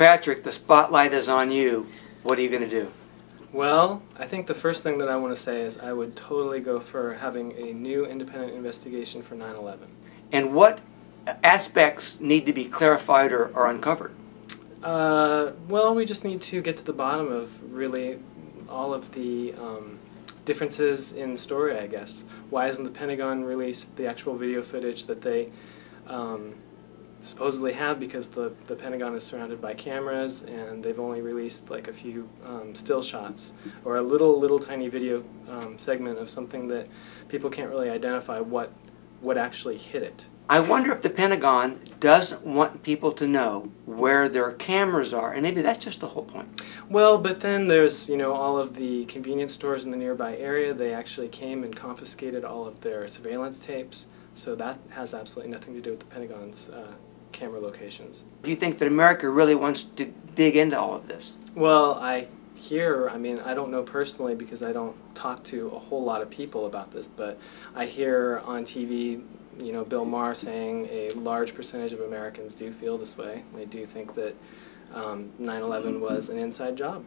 Patrick, the spotlight is on you. What are you going to do? Well, I think the first thing that I want to say is I would totally go for having a new independent investigation for 9/11. And what aspects need to be clarified or uncovered? Well, we just need to get to the bottom of really all of the differences in story, I guess. Why hasn't the Pentagon released the actual video footage that they supposedly have, because the Pentagon is surrounded by cameras and they've only released like a few still shots or a little tiny video segment of something that people can't really identify what actually hit it. I wonder if the Pentagon doesn't want people to know where their cameras are, and maybe that's just the whole point. Well, but then there's, you know, all of the convenience stores in the nearby area. They actually came and confiscated all of their surveillance tapes, so that has absolutely nothing to do with the Pentagon's camera locations. Do you think that America really wants to dig into all of this? Well, I don't know personally because I don't talk to a whole lot of people about this, but I hear on TV, you know, Bill Maher saying a large percentage of Americans do feel this way. They do think that 9/11 was an inside job.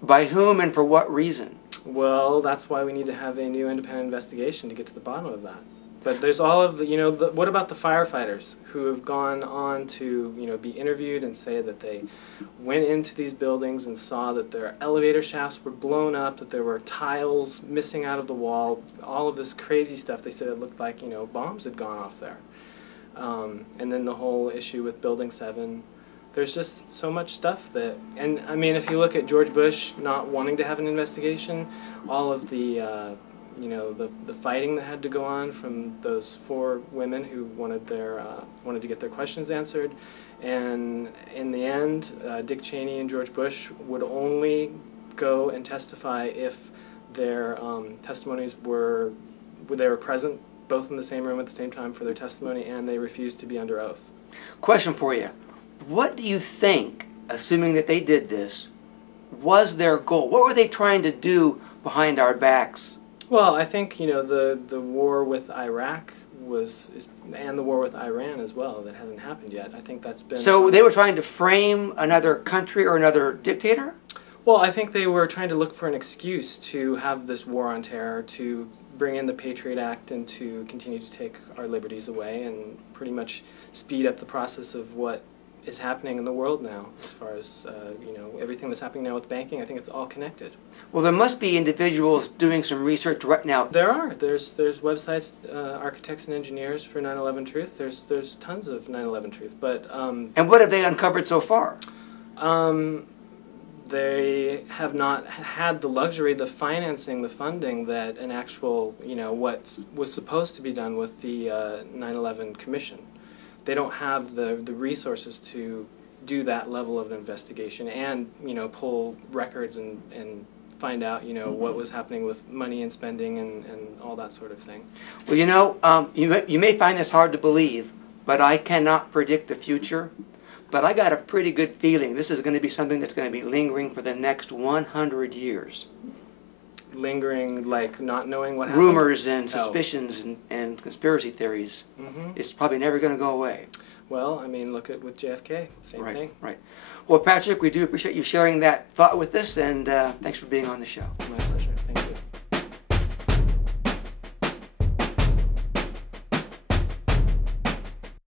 By whom and for what reason? Well, that's why we need to have a new independent investigation to get to the bottom of that. But there's all of the, you know, what about the firefighters who have gone on to, you know, be interviewed and say that they went into these buildings and saw that their elevator shafts were blown up, that there were tiles missing out of the wall, all of this crazy stuff. They said it looked like, you know, bombs had gone off there. And then the whole issue with Building 7. There's just so much stuff that, and I mean, if you look at George Bush not wanting to have an investigation, all of the you know, the fighting that had to go on from those 4 women who wanted to get their questions answered, and in the end, Dick Cheney and George Bush would only go and testify if their testimonies were they were present both in the same room at the same time for their testimony, and they refused to be under oath. Question for you. What do you think, assuming that they did this, was their goal? What were they trying to do behind our backs? Well, I think, you know, the war with Iraq and the war with Iran as well, that hasn't happened yet. I think that's been... So they were trying to frame another country or another dictator? Well, I think they were trying to look for an excuse to have this war on terror, to bring in the Patriot Act and to continue to take our liberties away and pretty much speed up the process of what is happening in the world now, as far as, you know, everything that's happening now with banking. I think it's all connected. Well, there must be individuals doing some research right now. There are. There's websites, Architects and Engineers for 9/11 Truth. There's tons of 9/11 Truth. But and what have they uncovered so far? They have not had the luxury, the financing, the funding that an actual, you know, what was supposed to be done with the 9/11 Commission. They don't have the resources to do that level of an investigation and, you know, pull records and find out, you know, what was happening with money and spending and all that sort of thing. Well, you know, you may find this hard to believe, but I cannot predict the future. But I got a pretty good feeling this is going to be something that's going to be lingering for the next 100 years. Lingering, like not knowing what happened? Rumors and suspicions and conspiracy theories. Mm-hmm. It's probably never going to go away. Well, I mean, look at with JFK, same thing. Right. Well, Patrick, we do appreciate you sharing that thought with us, and thanks for being on the show. My pleasure.